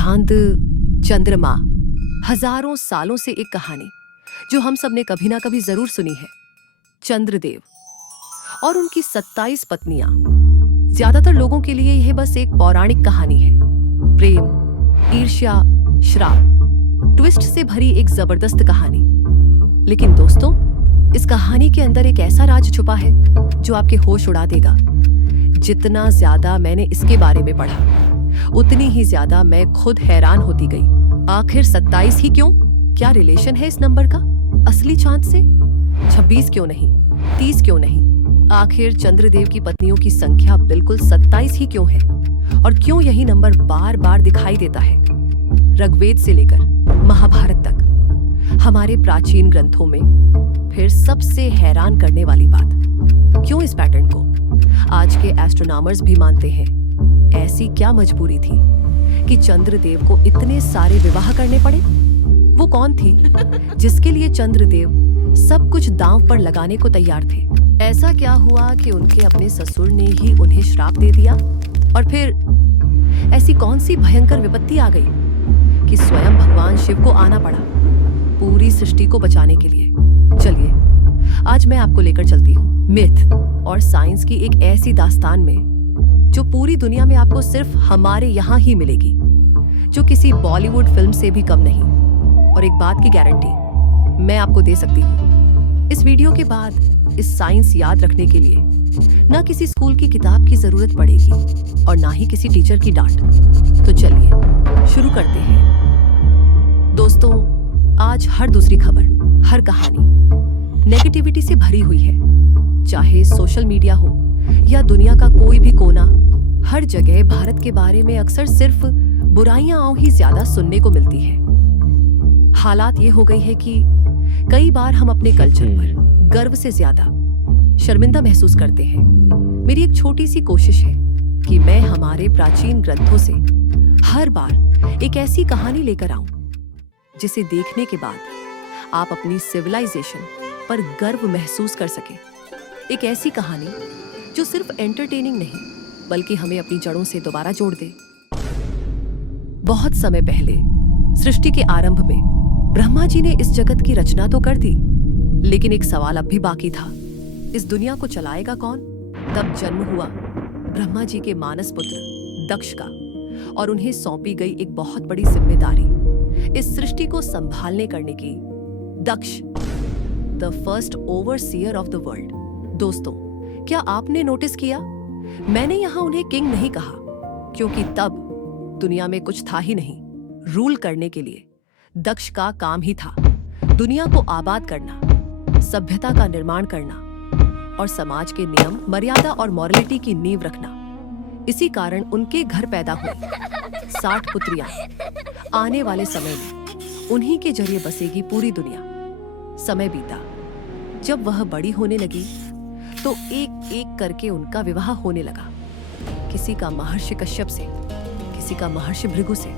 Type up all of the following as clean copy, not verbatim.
चांद, चंद्रमा, हजारों सालों से एक कहानी जो हम सब ने कभी ना कभी जरूर सुनी है। चंद्रदेव और उनकी 27 पत्नियां। ज्यादातर लोगों के लिए यह बस एक पौराणिक कहानी है। प्रेम, ईर्ष्या, श्राप, ट्विस्ट से भरी एक जबरदस्त कहानी। लेकिन दोस्तों, इस कहानी के अंदर एक ऐसा राज छुपा है जो आपके होश उड़ा देगा। जितना ज्यादा मैंने इसके बारे में पढ़ा, उतनी ही ज्यादा मैं खुद हैरान होती गई। आखिर 27 ही क्यों? क्या रिलेशन है इस नंबर का असली चांद से? 26 क्यों नहीं? 30 क्यों नहीं? आखिर चंद्रदेव की पत्नियों की संख्या बिल्कुल 27 ही क्यों है? और क्यों यही नंबर बार बार दिखाई देता है? ऋग्वेद से लेकर महाभारत तक हमारे प्राचीन ग्रंथों में फिर सबसे हैरान करने वाली बात, क्यों इस पैटर्न को आज के एस्ट्रोनॉमर्स भी मानते हैं। ऐसी क्या मजबूरी थी कि चंद्रदेव को इतने सारे विवाह करने पड़े? वो कौन थी जिसके लिए चंद्रदेव सब कुछ दांव पर लगाने को तैयार थे? ऐसा क्या हुआ कि उनके अपने ससुर ने ही उन्हें श्राप दे दिया? और फिर ऐसी कौन सी भयंकर विपत्ति आ गई कि स्वयं भगवान शिव को आना पड़ा पूरी सृष्टि को बचाने के लिए? चलिए, आज मैं आपको लेकर चलती हूँ मिथ और साइंस की एक ऐसी दास्तान में जो पूरी दुनिया में आपको सिर्फ हमारे यहाँ ही मिलेगी, जो किसी बॉलीवुड फिल्म से भी कम नहीं। और एक बात की गारंटी मैं आपको दे सकती हूँ, इस वीडियो के बाद इस साइंस याद रखने के लिए ना किसी स्कूल की किताब की जरूरत पड़ेगी और ना ही किसी टीचर की डांट। तो चलिए शुरू करते हैं। दोस्तों, आज हर दूसरी खबर, हर कहानी नेगेटिविटी से भरी हुई है। चाहे सोशल मीडिया हो या दुनिया का कोई भी कोना, हर जगह भारत के बारे में अक्सर सिर्फ बुराइयां ही ज्यादा सुनने को मिलती है। हालात ये हो गई है कि कई बार हम अपने कल्चर पर गर्व से ज्यादा शर्मिंदा महसूस करते हैं। मेरी एक छोटी सी कोशिश है कि मैं हमारे प्राचीन ग्रंथों से हर बार एक ऐसी कहानी लेकर आऊं जिसे देखने के बाद आप अपनी सिविलाइजेशन पर गर्व महसूस कर सके। एक ऐसी कहानी जो सिर्फ एंटरटेनिंग नहीं बल्कि हमें अपनी जड़ों से दोबारा जोड़ दे। बहुत समय पहले सृष्टि के आरंभ में ब्रह्मा जी ने इस जगत की रचना तो कर दी, लेकिन एक सवाल अब भी बाकी था। इस दुनिया को चलाएगा कौन? तब जन्म हुआ ब्रह्मा जी के मानस पुत्र दक्ष का, और उन्हें सौंपी गई एक बहुत बड़ी जिम्मेदारी, इस सृष्टि को संभालने करने की। Daksh, the first overseer of the world. दोस्तों, क्या आपने नोटिस किया? मैंने यहां उन्हें किंग नहीं कहा, क्योंकि तब दुनिया में कुछ था ही नहीं। रूल करने के लिए दक्ष का काम ही था दुनिया को आबाद करना, सभ्यता का निर्माण करना और समाज के नियम, मर्यादा और मॉरलिटी की नींव रखना। इसी कारण उनके घर पैदा हुए 60 पुत्रियां। आने वाले समय में उन्हीं के जरिए बसेगी पूरी दुनिया। समय बीता, जब वह बड़ी होने लगी तो एक एक करके उनका विवाह होने लगा। किसी का महर्षि कश्यप से, किसी का महर्षि भृगु से,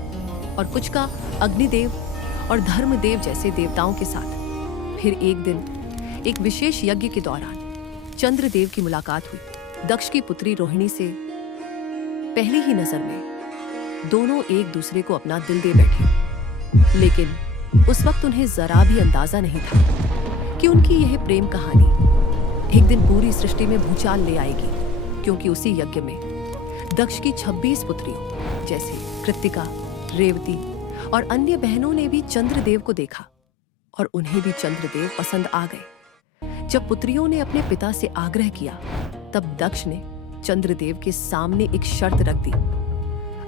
और कुछ का अग्निदेव और धर्मदेव जैसे देवताओं के साथ। फिर एक दिन एक विशेष यज्ञ के दौरान चंद्रदेव की मुलाकात हुई दक्ष की पुत्री रोहिणी से। पहली ही नजर में दोनों एक दूसरे को अपना दिल दे बैठे, लेकिन उस वक्त उन्हें जरा भी अंदाजा नहीं था कि उनकी यह प्रेम कहानी एक दिन पूरी सृष्टि में भूचाल ले आएगी, क्योंकि उसी यज्ञ में दक्ष की 26 पुत्रियों जैसे कृत्तिका, रेवती और अन्य बहनों ने भी चंद्रदेव को देखा और उन्हें भी चंद्रदेव पसंद आ गए। जब पुत्रियों ने अपने पिता से आग्रह किया, तब दक्ष ने चंद्रदेव के सामने एक शर्त रख दी।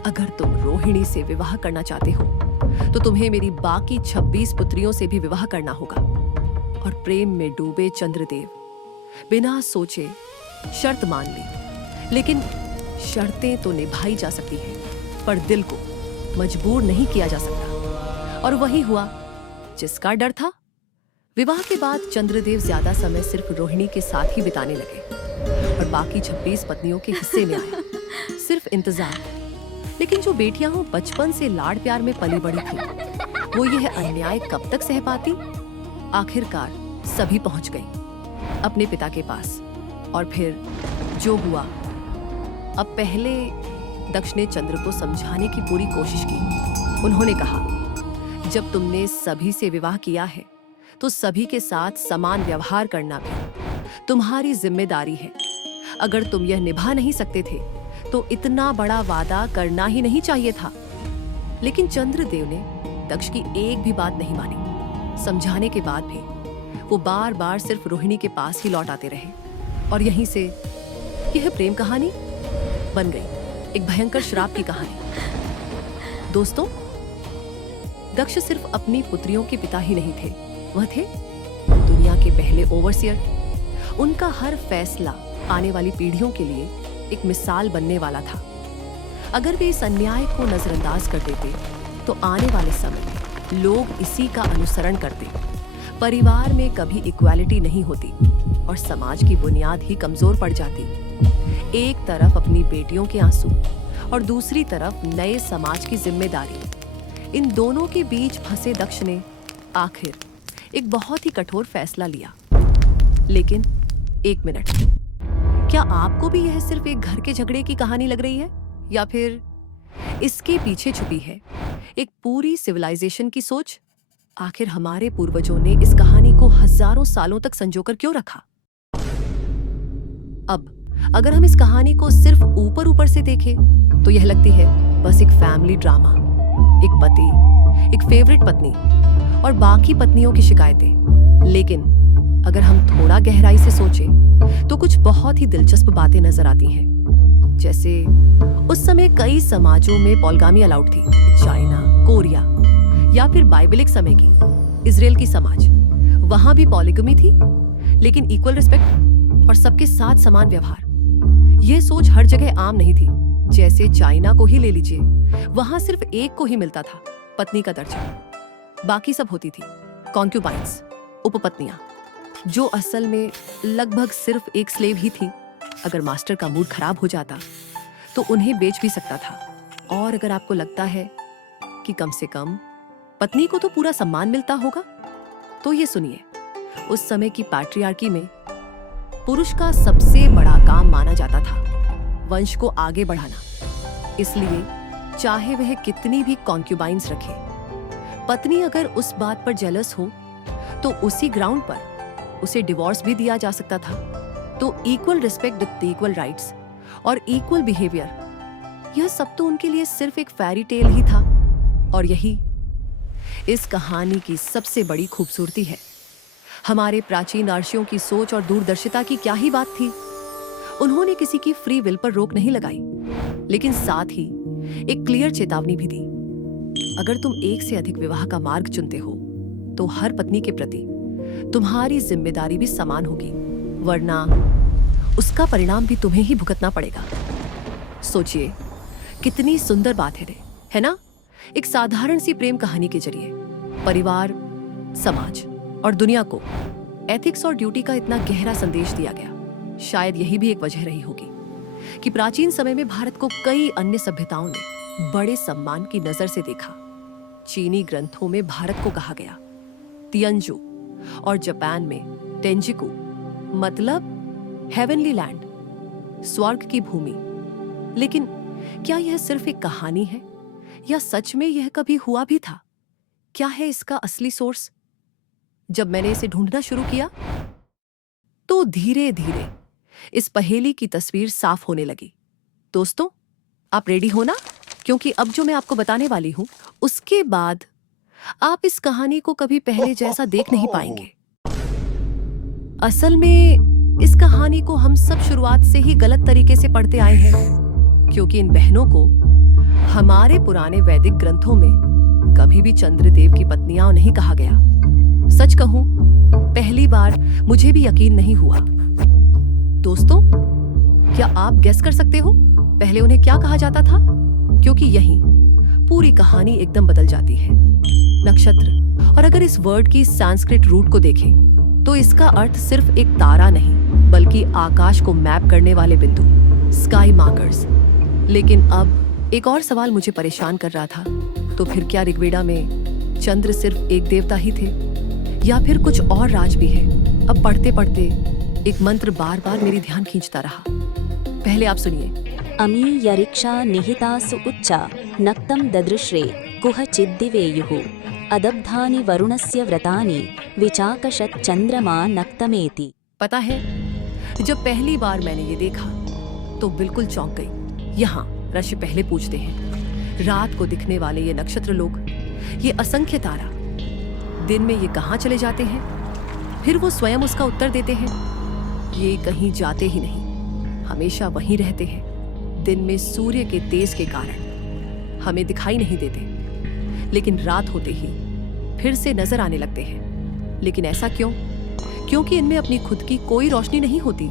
अगर तुम रोहिणी से विवाह करना चाहते हो तो तुम्हें मेरी बाकी 26 पुत्रियों से भी विवाह करना होगा। और प्रेम में डूबे चंद्रदेव बिना सोचे शर्त मान ली। लेकिन शर्तें तो निभाई जा सकती हैं, पर दिल को मजबूर नहीं किया जा सकता। और वही हुआ जिसका डर था। विवाह के बाद चंद्रदेव ज्यादा समय सिर्फ रोहिणी के साथ ही बिताने लगे और बाकी 26 पत्नियों के हिस्से में आया सिर्फ इंतजार। लेकिन जो बेटियां हो बचपन से लाड़ प्यार में पली बड़ी थी, वो यह अन्याय कब तक सह पाती? आखिरकार सभी पहुंच गई अपने पिता के पास। और फिर जो हुआ, अब पहले दक्ष ने चंद्र को समझाने की पूरी कोशिश की उन्होंने कहा, जब तुमने सभी से विवाह किया है तो सभी के साथ समान व्यवहार करना भी तुम्हारी जिम्मेदारी है। अगर तुम यह निभा नहीं सकते थे तो इतना बड़ा वादा करना ही नहीं चाहिए था। लेकिन चंद्रदेव ने दक्ष की एक भी बात नहीं मानी। समझाने के बाद भी वो बार बार सिर्फ रोहिणी के पास ही लौट आते रहे और यहीं से यह प्रेम कहानी बन गई एक भयंकर श्राप की कहानी। दोस्तों, दक्ष सिर्फ अपनी पुत्रियों के पिता ही नहीं थे, वह थे दुनिया के पहले ओवरसियर। उनका हर फैसला आने वाली पीढ़ियों के लिए एक मिसाल बनने वाला था। अगर वे इस अन्याय को नजरअंदाज कर देते तो आने वाले समय में लोग इसी का अनुसरण करते। परिवार में कभी इक्वालिटी नहीं होती और समाज की बुनियाद ही कमजोर पड़ जाती। एक तरफ अपनी बेटियों के आंसू और दूसरी तरफ नए समाज की जिम्मेदारी। इन दोनों के बीच फंसे दक्ष ने आखिर एक बहुत ही कठोर फैसला लिया। लेकिन एक मिनट, क्या आपको भी यह सिर्फ एक घर के झगड़े की कहानी लग रही है या फिर इसके पीछे छुपी है एक पूरी सिविलाइजेशन की सोच? आखिर हमारे पूर्वजों ने इस कहानी को हजारों सालों तक संजोकर क्यों रखा? अब अगर हम इस कहानी को सिर्फ ऊपर ऊपर से देखें तो यह लगती है बस एक फैमिली ड्रामा, एक पति, एक फेवरेट पत्नी और बाकी पत्नियों की शिकायतें। लेकिन अगर हम थोड़ा गहराई से सोचें तो कुछ बहुत ही दिलचस्प बातें नजर आती हैं। जैसे उस समय कई समाजों में पॉलिगामी अलाउड थी। चाइना, कोरिया या फिर बाइबलिक समय की इजराइल की समाज, वहां भी पॉलिगमी थी, लेकिन इक्वल रिस्पेक्ट और सबके साथ समान व्यवहार। यह सोच हर जगह आम नहीं थी। जैसे चाइना को ही ले लीजिए, वहां सिर्फ एक को ही मिलता था पत्नी का दर्जा, बाकी सब होती थी कॉन्क्यूबाइंस, उपपत्नियां, जो असल में लगभग सिर्फ एक स्लेव ही थी। अगर मास्टर का मूड खराब हो जाता तो उन्हें बेच भी सकता था। और अगर आपको लगता है कि कम से कम पत्नी को तो पूरा सम्मान मिलता होगा, तो ये सुनिए, उस समय की पैट्रियार्की में पुरुष का सबसे बड़ा काम माना जाता था वंश को आगे बढ़ाना। इसलिए चाहे वह कितनी भी कॉन्क्यूबाइंस रखे, पत्नी अगर उस बात पर जेलस हो तो उसी ग्राउंड पर उसे डिवोर्स भी दिया जा सकता था। तो equal respect with equal rights और इक्वल बिहेवियर, यह सब तो उनके लिए सिर्फ एक फेरी टेल ही था। और यही इस कहानी की सबसे बड़ी खूबसूरती है। हमारे प्राचीन ऋषियों की सोच और दूरदर्शिता की क्या ही बात थी। उन्होंने किसी की फ्री विल पर रोक नहीं लगाई, लेकिन साथ ही एक क्लियर चेतावनी भी दी। अगर तुम एक से अधिक विवाह का मार्ग चुनते हो तो हर पत्नी के प्रति तुम्हारी जिम्मेदारी भी समान होगी, वरना उसका परिणाम भी तुम्हें ही भुगतना पड़ेगा। सोचिए, कितनी सुंदर बात है ना? एक साधारण सी प्रेम कहानी के जरिए परिवार, समाज और दुनिया को एथिक्स और ड्यूटी का इतना गहरा संदेश दिया गया। शायद यही भी एक वजह रही होगी कि प्राचीन समय में भारत को कई अन्य सभ्यताओं ने बड़े सम्मान की नजर से देखा। चीनी ग्रंथों में भारत को कहा गया तियंजू और जापान में टेंजिकु, मतलब हेवनली लैंड, स्वर्ग की भूमि। लेकिन क्या यह सिर्फ एक कहानी है या सच में यह कभी हुआ भी था? क्या है इसका असली सोर्स? जब मैंने इसे ढूंढना शुरू किया तो धीरे धीरे इस पहेली की तस्वीर साफ होने लगी। दोस्तों, आप रेडी हो ना? क्योंकि अब जो मैं आपको बताने वाली हूं उसके बाद आप इस कहानी को कभी पहले जैसा देख नहीं पाएंगे। असल में इस कहानी को हम सब शुरुआत से ही गलत तरीके से पढ़ते आए हैं, क्योंकि इन बहनों को हमारे पुराने वैदिक ग्रंथों में कभी भी चंद्रदेव की पत्नियां नहीं कहा गया। सच कहूं, पहली बार मुझे भी यकीन नहीं हुआ। दोस्तों, क्या आप गेस कर सकते हो पहले उन्हें क्या कहा जाता था? क्योंकि यहीं पूरी कहानी एकदम बदल जाती है। नक्षत्र, और अगर इस वर्ड की संस्कृत रूट को देखें तो इसका अर्थ सिर्फ एक तारा नहीं बल्कि आकाश को मैप करने वाले बिंदु, स्काई मार्कर्स। लेकिन अब एक और सवाल मुझे परेशान कर रहा था, तो फिर क्या ऋग्वेदा में चंद्र सिर्फ एक देवता ही थे या फिर कुछ और राज भी है? अब पढ़ते पढ़ते एक मंत्र बार बार मेरी ध्यान खींचता रहा। पहले आप सुनिए। अमी यरिक्षा निहिता सुउच्चा नक्तम ददृश्रे गुह चिद्दिवेयुः अदब्धानि वरुणस्य व्रतानि विचाकषत् चंद्रमा नक्तमेति। पता है, जब पहली बार मैंने ये देखा तो बिल्कुल चौंक गई। यहाँ ऋषि पहले पूछते हैं, रात को दिखने वाले ये नक्षत्र लोग, ये असंख्य तारा, दिन में ये कहाँ चले जाते हैं? फिर वो स्वयं उसका उत्तर देते हैं, ये कहीं जाते ही नहीं, हमेशा वहीं रहते हैं। दिन में सूर्य के तेज के कारण हमें दिखाई नहीं देते, लेकिन रात होते ही फिर से नजर आने लगते हैं। लेकिन ऐसा क्यों? क्योंकि इनमें अपनी खुद की कोई रोशनी नहीं होती,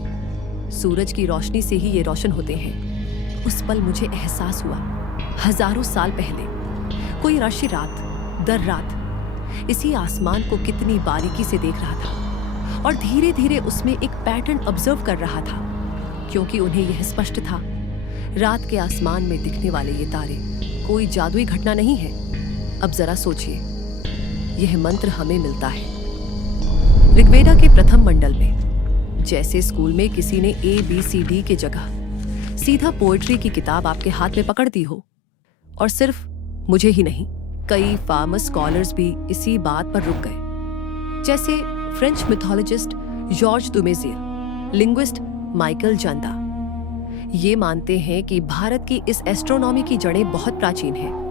सूरज की रोशनी से ही ये रोशन होते हैं। उस पल मुझे एहसास हुआ, हजारों साल पहले कोई ऋषि रात दर रात इसी आसमान को कितनी बारीकी से देख रहा था और धीरे धीरे उसमें एक पैटर्न ऑब्जर्व कर रहा था, क्योंकि उन्हें यह स्पष्ट था, रात के आसमान में दिखने वाले ये तारे कोई जादुई घटना नहीं है। अब जरा सोचिए, यह मंत्र हमें मिलता है ऋग्वेदा के प्रथम मंडल में। जैसे स्कूल में किसी ने ABCD की जगह सीधा पोएट्री की किताब आपके हाथ में पकड़ दी हो, और सिर्फ मुझे ही नहीं, कई फेमस स्कॉलर्स भी इसी बात पर रुक गए। जैसे फ्रेंच मिथोलॉजिस्ट जॉर्ज दुमेजियर, लिंग्विस्ट माइकल जंदा, ये मानते हैं कि भारत की इस एस्ट्रोनॉमी की जड़ें बहुत प्राचीन हैं,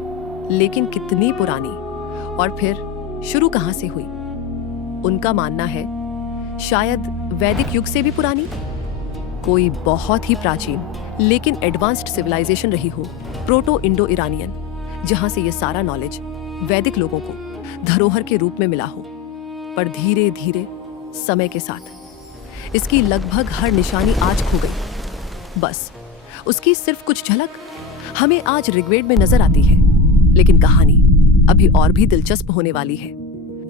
लेकिन कितनी पुरानी और फिर शुरू कहां से हुई? उनका मानना है शायद वैदिक युग से भी पुरानी, कोई बहुत ही प्राचीन लेकिन एडवांस्ड सिविलाइजेशन रही हो, प्रोटो इंडो ईरानियन, जहां से ये सारा नॉलेज वैदिक लोगों को धरोहर के रूप में मिला हो। पर धीरे धीरे समय के साथ इसकी लगभग हर निशानी आज खो गई। बस उसकी सिर्फ कुछ झलक हमें आज ऋग्वेद में नजर आती है, लेकिन कहानी अभी और भी दिलचस्प होने वाली है।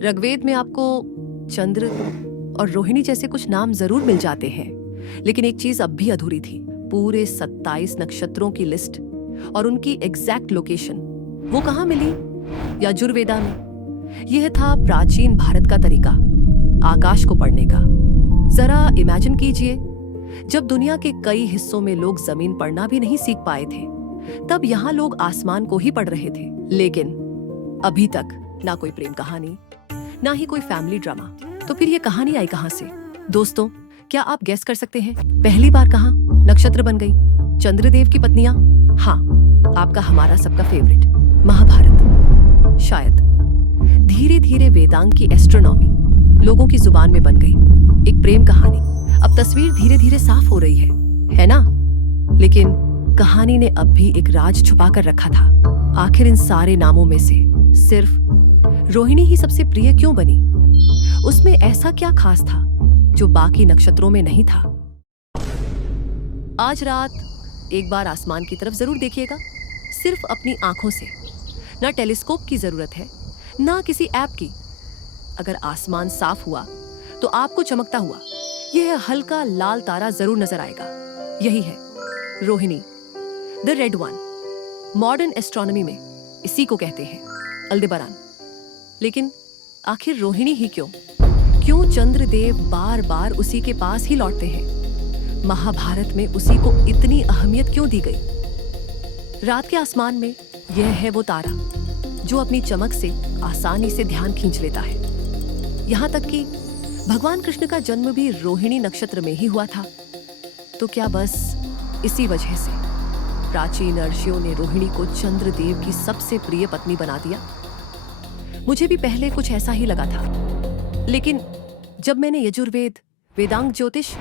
ऋग्वेद में आपको चंद्र और रोहिणी जैसे कुछ नाम जरूर मिल जाते हैं, लेकिन एक चीज अब भी अधूरी थी, पूरे 27 नक्षत्रों की लिस्ट और उनकी एग्जैक्ट लोकेशन। वो कहाँ मिली? यजुर्वेदा में। यह था प्राचीन भारत का तरीका आकाश को पढ़ने का। जरा इमेजिन कीजिए, जब दुनिया के कई हिस्सों में लोग जमीन पढ़ना भी नहीं सीख पाए थे, तब यहाँ लोग आसमान को ही पढ़ रहे थे। लेकिन अभी तक ना कोई प्रेम कहानी, ना ही कोई फैमिली ड्रामा, तो फिर ये कहानी आई कहाँ से? दोस्तों, क्या आप गेस कर सकते हैं पहली बार कहाँ नक्षत्र बन गई? चंद्रदेव की पत्नियां? हाँ, आपका हमारा सबका फेवरेट महाभारत। शायद धीरे धीरे वेदांग की एस्ट्रोनॉमी लोगों की जुबान में बन गई, एक प्रेम कहानी। अब तस्वीर धीरे धीरे साफ हो रही है ना? लेकिन कहानी ने अब भी एक राज छुपा कर रखा था। आखिर इन सारे नामों में से सिर्फ रोहिणी ही सबसे प्रिय क्यों बनी? उसमें ऐसा क्या खास था जो बाकी नक्षत्रों में नहीं था? आज रात एक बार आसमान की तरफ जरूर देखिएगा, सिर्फ अपनी आंखों से। ना टेलीस्कोप की जरूरत है, ना किसी ऐप की। अगर आसमान साफ हुआ तो आपको चमकता हुआ यह हल्का लाल तारा जरूर नजर आएगा। यही है Rohini, the red one. Modern astronomy में इसी को कहते हैं अल्देबारान। लेकिन आखिर रोहिणी ही क्यों? क्यों चंद्रदेव बार बार उसी के पास ही लौटते हैं? महाभारत में उसी को इतनी अहमियत क्यों दी गई? रात के आसमान में यह है वो तारा जो अपनी चमक से आसानी से ध्यान खींच लेता है। यहाँ तक कि भगवान कृष्ण का जन्म भी रोहिणी नक्षत्र में ही हुआ था। तो क्या बस इसी वजह से प्राचीन ऋषियों ने रोहिणी को चंद्रदेव की सबसे प्रिय पत्नी बना दिया? मुझे भी पहले कुछ ऐसा ही लगा था, लेकिन जब मैंने यजुर्वेद, वेदांग ज्योतिष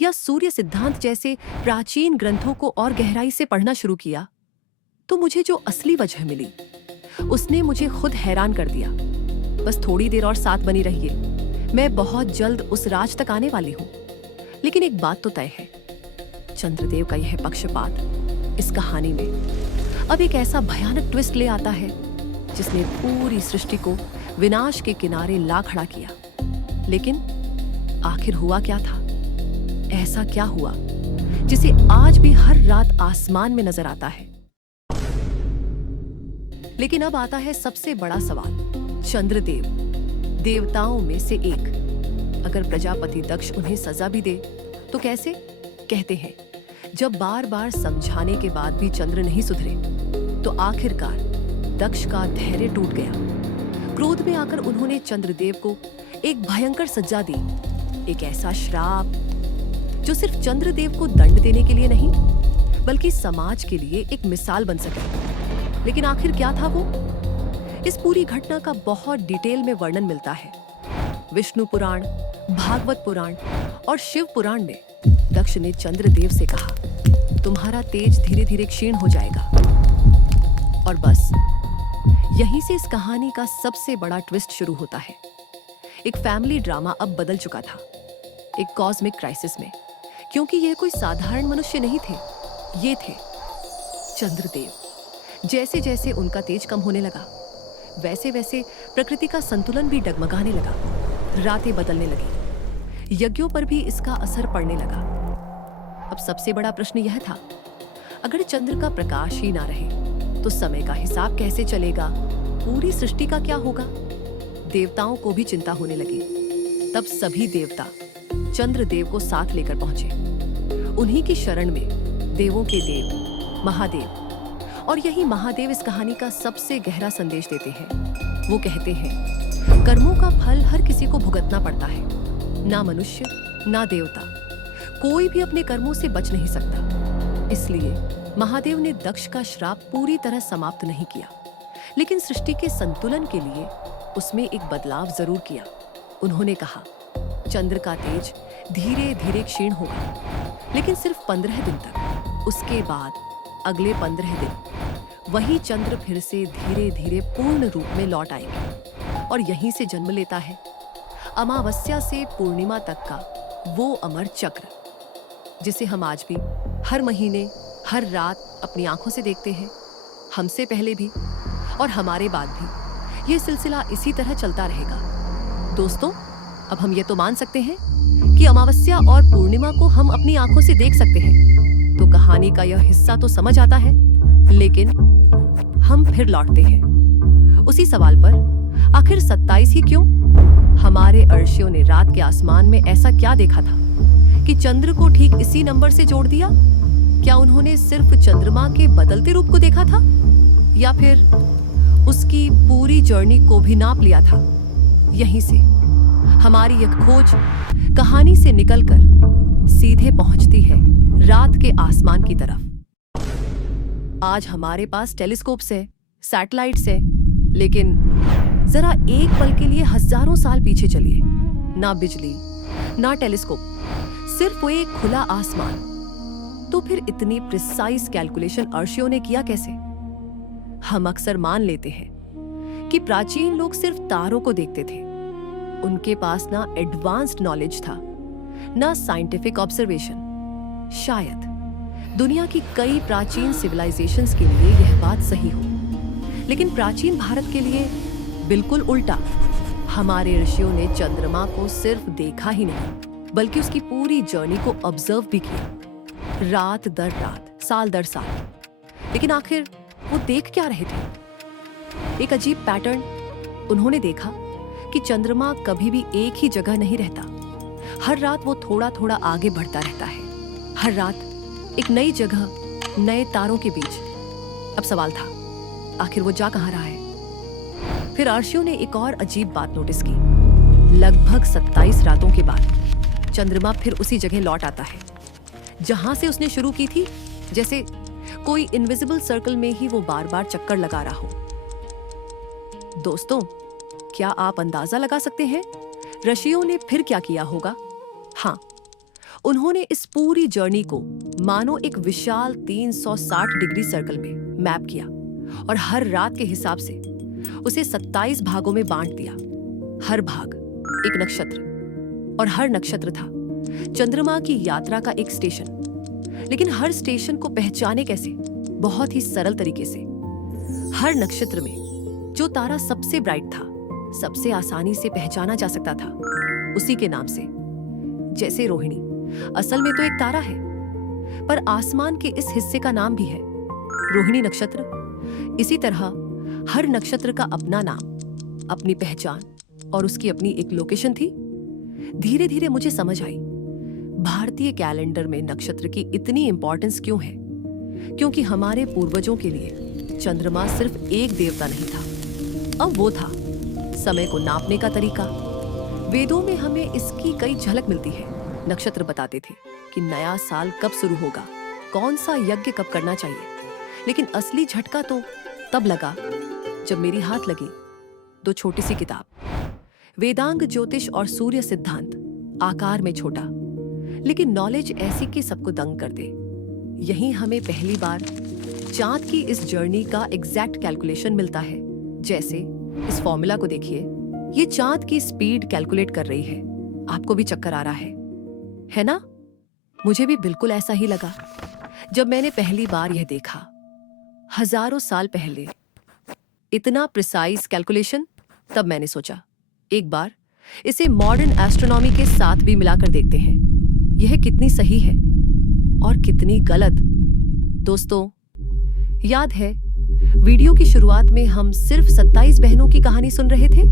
या सूर्य सिद्धांत जैसे प्राचीन ग्रंथों को और गहराई से पढ़ना शुरू किया, तो मुझे जो असली वजह मिली उसने मुझे खुद हैरान कर दिया। बस थोड़ी देर और साथ बनी रहिए, मैं बहुत जल्द उस राज तक आने वाली हूं। लेकिन एक बात तो तय है, चंद्रदेव का यह पक्षपात इस कहानी में अब एक ऐसा भयानक ट्विस्ट ले आता है जिसने पूरी सृष्टि को विनाश के किनारे ला खड़ा किया। लेकिन आखिर हुआ क्या था? ऐसा क्या हुआ जिसे आज भी हर रात आसमान में नजर आता है? लेकिन अब आता है सबसे बड़ा सवाल। चंद्रदेव देवताओं में से एक, अगर प्रजापति दक्ष उन्हें सजा भी दे तो कैसे? कहते हैं जब बार बार समझाने के बाद भी चंद्र नहीं सुधरे तो आखिरकार दक्ष का धैर्य टूट गया। क्रोध में आकर उन्होंने चंद्रदेव को एक भयंकर सज्जा दी, एक ऐसा श्राप जो सिर्फ चंद्रदेव को दंड देने के लिए नहीं बल्कि समाज के लिए एक मिसाल बन सके। लेकिन आखिर क्या था वो? इस पूरी घटना का बहुत डिटेल में वर्णन मिलता है विष्णु पुराण, भागवत पुराण और शिव पुराण में। दक्ष ने चंद्रदेव से कहा, तुम्हारा तेज धीरे धीरे क्षीण हो जाएगा। और बस यहीं से इस कहानी का सबसे बड़ा ट्विस्ट शुरू होता है। एक फैमिली ड्रामा अब बदल चुका था एक कॉस्मिक क्राइसिस में, क्योंकि यह कोई साधारण मनुष्य नहीं थे, ये थे चंद्रदेव। जैसे जैसे उनका तेज कम होने लगा वैसे वैसे प्रकृति का संतुलन भी डगमगाने लगा, रातें बदलने लगी, यज्ञों पर भी इसका असर पड़ने लगा। अब सबसे बड़ा प्रश्न यह था, अगर चंद्र का प्रकाश ही ना रहे तो समय का हिसाब कैसे चलेगा? पूरी सृष्टि का क्या होगा? देवताओं को भी चिंता होने लगी। तब सभी देवता चंद्रदेव को साथ लेकर पहुंचे। उन्हीं की शरण में देवों के देव महादेव, और यही महादेव इस कहानी का सबसे गहरा संदेश देते हैं। वो कहते हैं, कर्मों का फल हर किसी को भुगतना पड़ता है, ना मनुष्य ना देवता, कोई भी अपने कर्मों से बच नहीं सकता। इसलिए महादेव ने दक्ष का श्राप पूरी तरह समाप्त नहीं किया, लेकिन सृष्टि के संतुलन के लिए उसमें एक बदलाव जरूर किया। उन्होंने कहा, चंद्र का तेज धीरे धीरे क्षीण होगा, लेकिन सिर्फ 15 दिन तक। उसके बाद अगले 15 दिन वही चंद्र फिर से धीरे धीरे पूर्ण रूप में लौट आएंगे और यहीं से जन्म लेता है अमावस्या से पूर्णिमा तक का वो अमर चक्र, जिसे हम आज भी हर महीने हर रात अपनी आंखों से देखते हैं। हमसे पहले भी और हमारे बाद भी ये सिलसिला इसी तरह चलता रहेगा। दोस्तों, अब हम ये तो मान सकते हैं कि अमावस्या और पूर्णिमा को हम अपनी आंखों से देख सकते हैं, तो कहानी का यह हिस्सा तो समझ आता है। लेकिन हम फिर लौटते हैं उसी सवाल पर, आखिर 27 ही क्यों? हमारे अर्शियों ने रात के आसमान में ऐसा क्या देखा था कि चंद्र को ठीक इसी नंबर से जोड़ दिया? क्या उन्होंने सिर्फ चंद्रमा के बदलते रूप को देखा था, या फिर उसकी पूरी जर्नी को भी नाप लिया था? यहीं से हमारी यह खोज कहानी से निकलकर सीधे पहुंचती है रात के आसमान की तरफ। आज हमारे पास टेलीस्कोप्स है, सैटेलाइट्स है, लेकिन जरा एक पल के लिए हजारों साल पीछे चलिए। ना बिजली, ना टेलीस्कोप, सिर्फ वो एक खुला आसमान। तो फिर इतनी प्रिसाइज कैलकुलेशन अर्शियों ने किया कैसे? हम अक्सर मान लेते हैं कि प्राचीन लोग सिर्फ तारों को देखते थे। उनके पास ना एडवांस्ड नॉलेज था, ना साइंटिफिक ऑब्जर्वेशन। शायद दुनिया की कई प्राचीन सिविलाइजेशंस के लिए यह बात सही हो, लेकिन प्राचीन भारत के लिए बिल्कुल उल्टा। हमारे ऋषियों ने चंद्रमा को सिर्फ देखा ही नहीं, बल्कि उसकी पूरी जर्नी को ऑब्जर्व भी किया, रात दर रात, साल दर साल। लेकिन आखिर वो देख क्या रहे थे? एक अजीब पैटर्न। उन्होंने देखा कि चंद्रमा कभी भी एक ही जगह नहीं रहता। हर रात वो थोड़ा थोड़ा आगे बढ़ता रहता है, हर रात एक नई जगह, नए तारों के बीच। अब सवाल था, आखिर वो जा कहां रहा है? फिर अर्शियों ने एक और अजीब बात नोटिस की। लगभग 27 रातों के बाद चंद्रमा फिर उसी जगह लौट आता है जहां से उसने शुरू की थी, जैसे कोई इनविजिबल सर्कल में ही वो बार बार चक्कर लगा रहा हो। दोस्तों, क्या आप अंदाजा लगा सकते हैं ऋषियों ने फिर क्या किया होगा? हाँ, उन्होंने इस पूरी जर्नी को मानो एक विशाल 360 डिग्री सर्कल में मैप किया और हर रात के हिसाब से उसे 27 भागों में बांट दिया। हर भाग एक नक्षत्र, और हर नक्षत्र था चंद्रमा की यात्रा का एक स्टेशन। लेकिन हर स्टेशन को पहचाने कैसे? बहुत ही सरल तरीके से। हर नक्षत्र में जो तारा सबसे ब्राइट था, सबसे आसानी से पहचाना जा सकता था, उसी के नाम से। जैसे रोहिणी असल में तो एक तारा है, पर आसमान के इस हिस्से का नाम भी है रोहिणी नक्षत्र। इसी तरह हर नक्षत्र का अपना नाम, अपनी पहचान और उसकी अपनी एक लोकेशन थी। धीरे धीरे मुझे समझ आई भारतीय कैलेंडर में नक्षत्र की इतनी इंपॉर्टेंस क्यों है। क्योंकि हमारे पूर्वजों के लिए चंद्रमा सिर्फ एक देवता नहीं था, अब वो था समय को नापने का तरीका। वेदों में हमें इसकी कई झलक मिलती है। नक्षत्र बताते थे कि नया साल कब शुरू होगा, कौन सा यज्ञ कब करना चाहिए। लेकिन असली झटका तो तब लगा जब मेरी हाथ लगी दो छोटी सी किताब, वेदांग ज्योतिष और सूर्य सिद्धांत। आकार में छोटा, लेकिन नॉलेज ऐसी कि सबको दंग कर दे। यहीं हमें पहली बार चांद की इस जर्नी का एग्जैक्ट कैलकुलेशन मिलता है। जैसे इस फॉर्मूला को देखिए, ये चांद की स्पीड कैलकुलेट कर रही है। आपको भी चक्कर आ रहा है ना? मुझे भी बिल्कुल ऐसा ही लगा जब मैंने पहली बार यह देखा। हजारों साल पहले इतना प्रिसाइज कैलकुलेशन। तब मैंने सोचा एक बार इसे मॉडर्न एस्ट्रोनॉमी के साथ भी मिलाकर देखते हैं, यह कितनी सही है और कितनी गलत। दोस्तों, याद है वीडियो की शुरुआत में हम सिर्फ 27 बहनों की कहानी सुन रहे थे?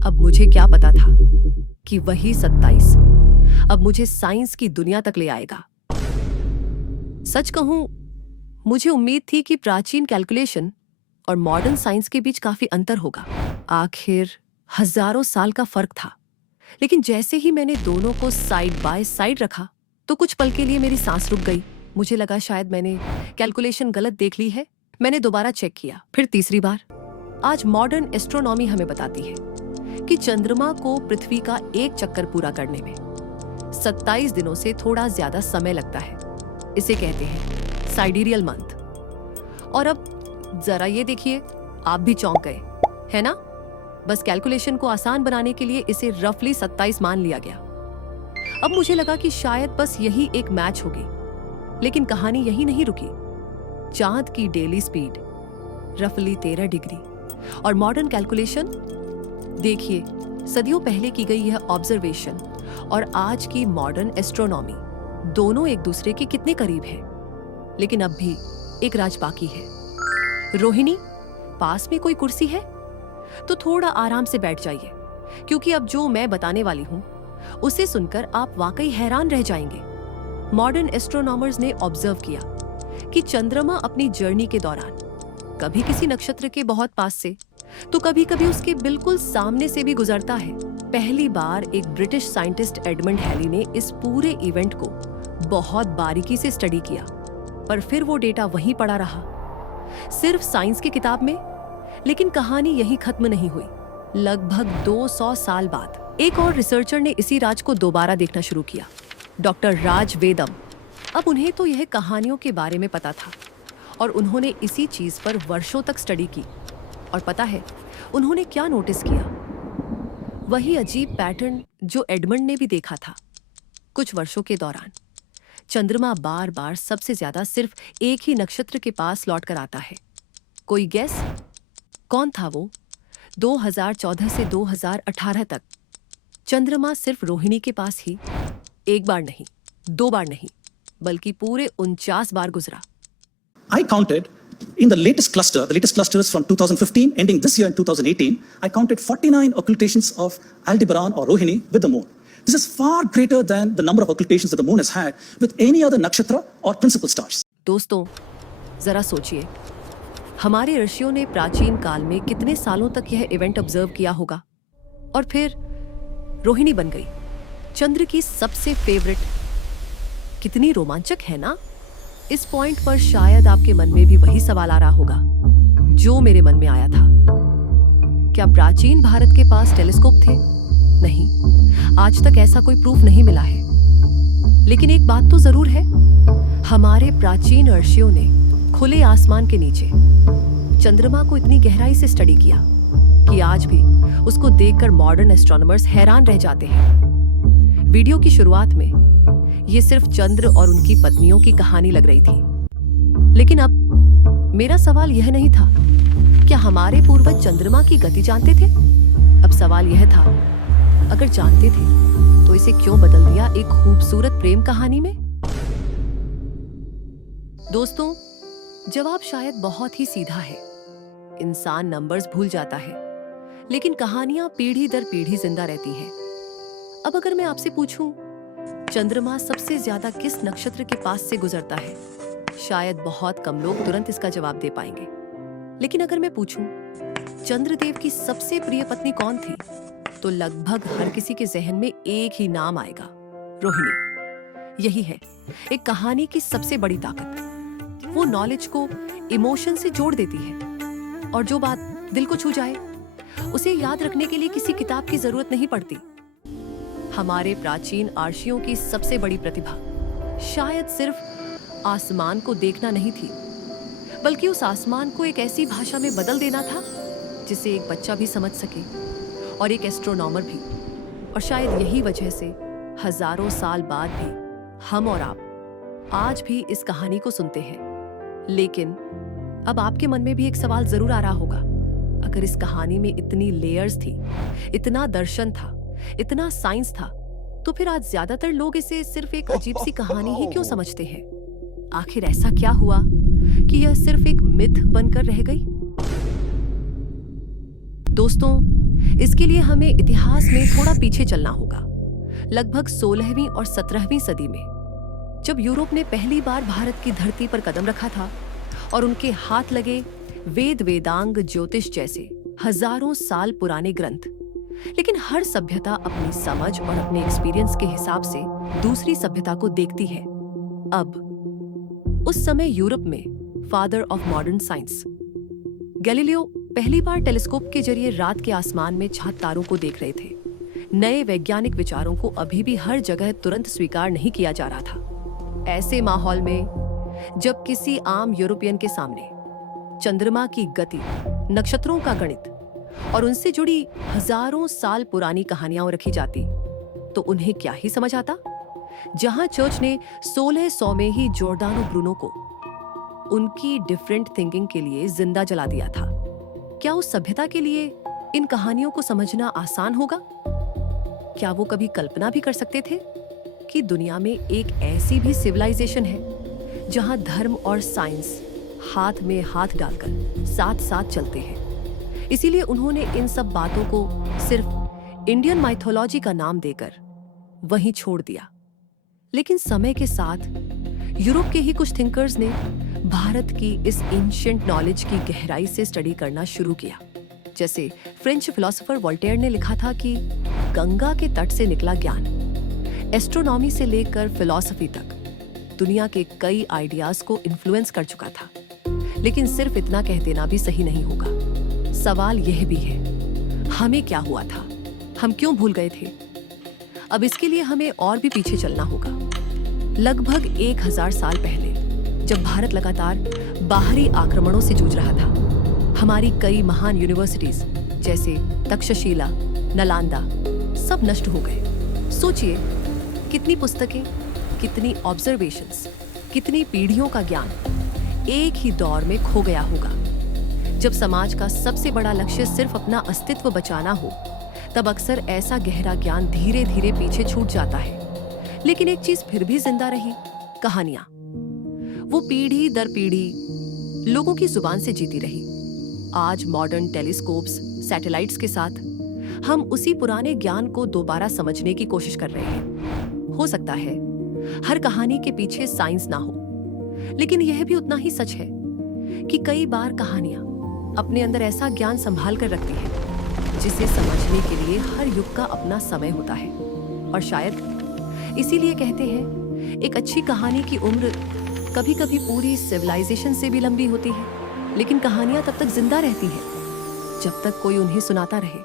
अब मुझे क्या पता था कि वही 27 अब मुझे साइंस की दुनिया तक ले आएगा। सच कहूं, मुझे उम्मीद थी कि प्राचीन कैलकुलेशन और मॉडर्न साइंस के बीच काफी अंतर होगा। आखिर हजारों साल का फर्क था। लेकिन जैसे ही मैंने दोनों को साइड बाय साइड रखा तो कुछ पल के लिए मेरी सांस रुक गई। मुझे लगा शायद मैंने कैलकुलेशन गलत देख ली है। मैंने दोबारा चेक किया, फिर तीसरी बार। आज मॉडर्न एस्ट्रोनॉमी हमें बताती है कि चंद्रमा को पृथ्वी का एक चक्कर पूरा करने में 27 दिनों से थोड़ा ज्यादा समय लगता है। इसे कहते हैं साइडेरियल मंथ। और अब जरा ये देखिए, आप भी चौंक गए, है ना? बस कैलकुलेशन को आसान बनाने के लिए इसे रफली 27 मान लिया गया। अब मुझे लगा कि शायद बस यही एक मैच होगी, लेकिन कहानी यही नहीं रुकी। चांद की डेली स्पीड रफली 13 डिग्री और मॉडर्न कैलकुलेशन देखिए, सदियों पहले की गई यह ऑब्जर्वेशन और आज की मॉडर्न एस्ट्रोनॉमी दोनों एक दूसरे के कितने करीब हैं। लेकिन अब भी एक राज बाकी है। रोहिणी, पास में कोई कुर्सी है तो थोड़ा आराम से बैठ जाइए, क्योंकि अब जो मैं बताने वाली हूं उसे सुनकर आप वाकई हैरान रह जाएंगे। मॉडर्न एस्ट्रोनॉमर्स ने ऑब्जर्व किया कि चंद्रमा अपनी जर्नी के दौरान कभी किसी नक्षत्र के बहुत पास से तो कभी कभी उसके बिल्कुल सामने से भी गुजरता है। पहली बार एक ब्रिटिश साइंटिस्ट एडमंड हैली ने इस पूरे इवेंट को बहुत बारीकी से स्टडी किया, पर फिर वो डेटा वहीं पड़ा रहा, सिर्फ साइंस की किताब में। लेकिन कहानी यहीं खत्म नहीं हुई। लगभग 200 साल बाद एक और रिसर्चर ने इसी राज को दोबारा देखना शुरू किया, डॉक्टर राज वेदम। अब उन्हें तो यह कहानियों के बारे में पता था और उन्होंने इसी चीज पर वर्षों तक स्टडी की। और पता है उन्होंने क्या नोटिस किया? वही अजीब पैटर्न जो एडमंड ने भी देखा था। कुछ वर्षों के दौरान चंद्रमा बार बार सबसे ज्यादा सिर्फ एक ही नक्षत्र के पास लौट कर आता है। कोई गेस? कौन था वो? 2014 से 2018 तक चंद्रमा सिर्फ रोहिणी के पास ही एक बार नहीं, 2 बार नहीं, बल्कि पूरे 49 बार गुजरा। I counted in the latest clusters from 2015 ending this year in 2018, I counted 49 occultations of Aldebaran or Rohini with the moon. This is far greater than the number of occultations that the moon has had with any other nakshatra or principal stars. दोस्तों, जरा सोचिए, हमारे ऋषियों ने प्राचीन काल में कितने सालों तक यह इवेंट ऑब्जर्व किया होगा, और फिर रोहिणी बन गई चंद्र की सबसे फेवरेट। कितनी रोमांचक है ना? इस पॉइंट पर शायद आपके मन में भी वही सवाल आ रहा होगा जो मेरे मन में आया था। क्या प्राचीन भारत के पास टेलीस्कोप थे? नहीं, आज तक ऐसा कोई प्रूफ नहीं मिला है। लेकिन एक बात तो जरूर है, हमारे प्राचीन ऋषियों ने खुले आसमान के नीचे चंद्रमा को इतनी गहराई से स्टडी किया कि आज भी उसको देखकर मॉडर्न एस्ट्रोनॉमर्स हैरान रह जाते हैं। वीडियो की शुरुआत में ये सिर्फ चंद्र और उनकी पत्नियों की कहानी लग रही थी, लेकिन अब मेरा सवाल यह नहीं था क्या हमारे पूर्वज चंद्रमा की गति जानते थे। अब सवाल यह था, अगर जानते थे तो इसे क्यों बदल दिया एक खूबसूरत प्रेम कहानी में। दोस्तों, जवाब शायद बहुत ही सीधा है। इंसान नंबर्स भूल जाता है, लेकिन कहानियां पीढ़ी दर पीढ़ी जिंदा रहती हैं। अब अगर मैं आपसे पूछूं, चंद्रमा सबसे ज्यादा किस नक्षत्र के पास से गुजरता है, शायद बहुत कम लोग तुरंत इसका जवाब दे पाएंगे। लेकिन अगर मैं पूछूं, चंद्रदेव की सबसे प्रिय पत्नी कौन थी, तो लगभग हर किसी के जहन में एक ही नाम आएगा, रोहिणी। यही है एक कहानी की सबसे बड़ी ताकत। वो नॉलेज को इमोशन से जोड़ देती है, और जो बात दिल को छू जाए उसे याद रखने के लिए किसी किताब की जरूरत नहीं पड़ती। हमारे प्राचीन आर्षियों की सबसे बड़ी प्रतिभा शायद सिर्फ आसमान को देखना नहीं थी, बल्कि उस आसमान को एक ऐसी भाषा में बदल देना था जिसे एक बच्चा भी समझ सके, और एक एस्ट्रोनॉमर भी। और शायद यही वजह से हजारों साल बाद भी हम और आप आज भी इस कहानी को सुनते हैं। लेकिन अब आपके मन में भी एक सवाल जरूर आ रहा होगा, अगर इस कहानी में इतनी लेयर्स थी, इतना दर्शन था, इतना साइंस था, तो फिर आज ज्यादातर लोग इसे सिर्फ एक अजीब सी कहानी ही क्यों समझते हैं? आखिर ऐसा क्या हुआ कि यह सिर्फ एक मिथ बनकर रह गई? दोस्तों, इसके लिए हमें इतिहास में थोड़ा पीछे चलना होगा। लगभग 16वीं और 17वीं सदी में, जब यूरोप ने पहली बार भारत की धरती पर कदम रखा था और उनके हाथ लगे वेद, वेदांग, ज्योतिष जैसे हजारों साल पुराने ग्रंथ। लेकिन हर सभ्यता अपनी समझ और अपने एक्सपीरियंस के हिसाब से दूसरी सभ्यता को देखती है। अब उस समय यूरोप में father of modern science Galileo पहली बार टेलीस्कोप के जरिए रात के आसमान में चांद तारों को देख रहे थे। नए वैज्ञानिक विचारों को अभी भी हर जगह तुरंत स्वीकार नहीं किया जा रहा था। ऐसे माहौल में जब किसी आम यूरोपियन के सामने चंद्रमा की गति, नक्षत्रों का गणित और उनसे जुड़ी हजारों साल पुरानी कहानियां रखी जाती, तो उन्हें क्या ही समझ आता? जहां चर्च ने 1600 में ही जॉर्डानो ब्रूनो को उनकी डिफरेंट थिंकिंग के लिए जिंदा जला दिया था, क्या उस सभ्यता के लिए इन कहानियों को समझना आसान होगा? क्या वो कभी कल्पना भी कर सकते थे कि दुनिया में एक ऐसी भी सिविलाइजेशन है जहां धर्म और साइंस हाथ में हाथ डालकर साथ साथ चलते हैं? इसीलिए उन्होंने इन सब बातों को सिर्फ इंडियन माइथोलॉजी का नाम देकर वहीं छोड़ दिया। लेकिन समय के साथ यूरोप के ही कुछ थिंकर्स ने भारत की इस एंशिएंट नॉलेज की गहराई से स्टडी करना शुरू किया। जैसे फ्रेंच फिलोसोफर वोल्टेयर ने लिखा था कि गंगा के तट से निकला ज्ञान एस्ट्रोनॉमी से लेकर फिलॉसफी तक दुनिया के कई आइडियाज को इन्फ्लुएंस कर चुका था। लेकिन सिर्फ इतना कह देना भी सही नहीं होगा। सवाल यह भी है, हमें क्या हुआ था? हम क्यों भूल गए थे? अब इसके लिए हमें और भी पीछे चलना होगा। लगभग 1000 साल पहले, जब भारत लगातार बाहरी आक्रमणों से जूझ रहा था, हमारी कई महान यूनिवर्सिटीज जैसे तक्षशिला, नालंदा सब नष्ट हो गए। सोचिए, कितनी पुस्तकें, कितनी ऑब्जर्वेशंस, कितनी पीढ़ियों का ज्ञान एक ही दौर में खो गया होगा। जब समाज का सबसे बड़ा लक्ष्य सिर्फ अपना अस्तित्व बचाना हो, तब अक्सर ऐसा गहरा ज्ञान धीरे धीरे पीछे छूट जाता है। लेकिन एक चीज फिर भी जिंदा रही, कहानियां। वो पीढ़ी दर पीढ़ी लोगों की जुबान से जीती रही। आज मॉडर्न टेलीस्कोप्स, सैटेलाइट्स के साथ हम उसी पुराने ज्ञान को दोबारा समझने की कोशिश कर रहे हैं। हो सकता है हर कहानी के पीछे साइंस ना हो, लेकिन यह भी उतना ही सच है कि कई बार कहानियां अपने अंदर ऐसा ज्ञान संभाल कर रखती है जिसे समझने के लिए हर युग का अपना समय होता है। और शायद इसीलिए कहते हैं, एक अच्छी कहानी की उम्र कभी कभी पूरी सिविलाइजेशन से भी लंबी होती है, लेकिन कहानियां तब तक जिंदा रहती हैं जब तक कोई उन्हें सुनाता रहे।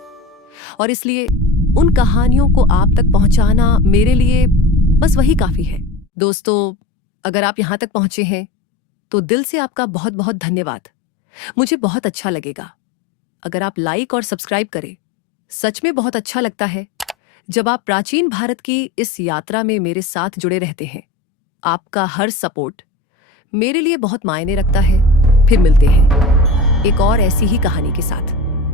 और इसलिए उन कहानियों को आप तक पहुंचाना मेरे लिए बस वही काफी है। दोस्तों, अगर आप यहाँ तक पहुंचे हैं तो दिल से आपका बहुत बहुत धन्यवाद। मुझे बहुत अच्छा लगेगा अगर आप लाइक और सब्सक्राइब करें। सच में बहुत अच्छा लगता है जब आप प्राचीन भारत की इस यात्रा में मेरे साथ जुड़े रहते हैं। आपका हर सपोर्ट मेरे लिए बहुत मायने रखता है। फिर मिलते हैं एक और ऐसी ही कहानी के साथ।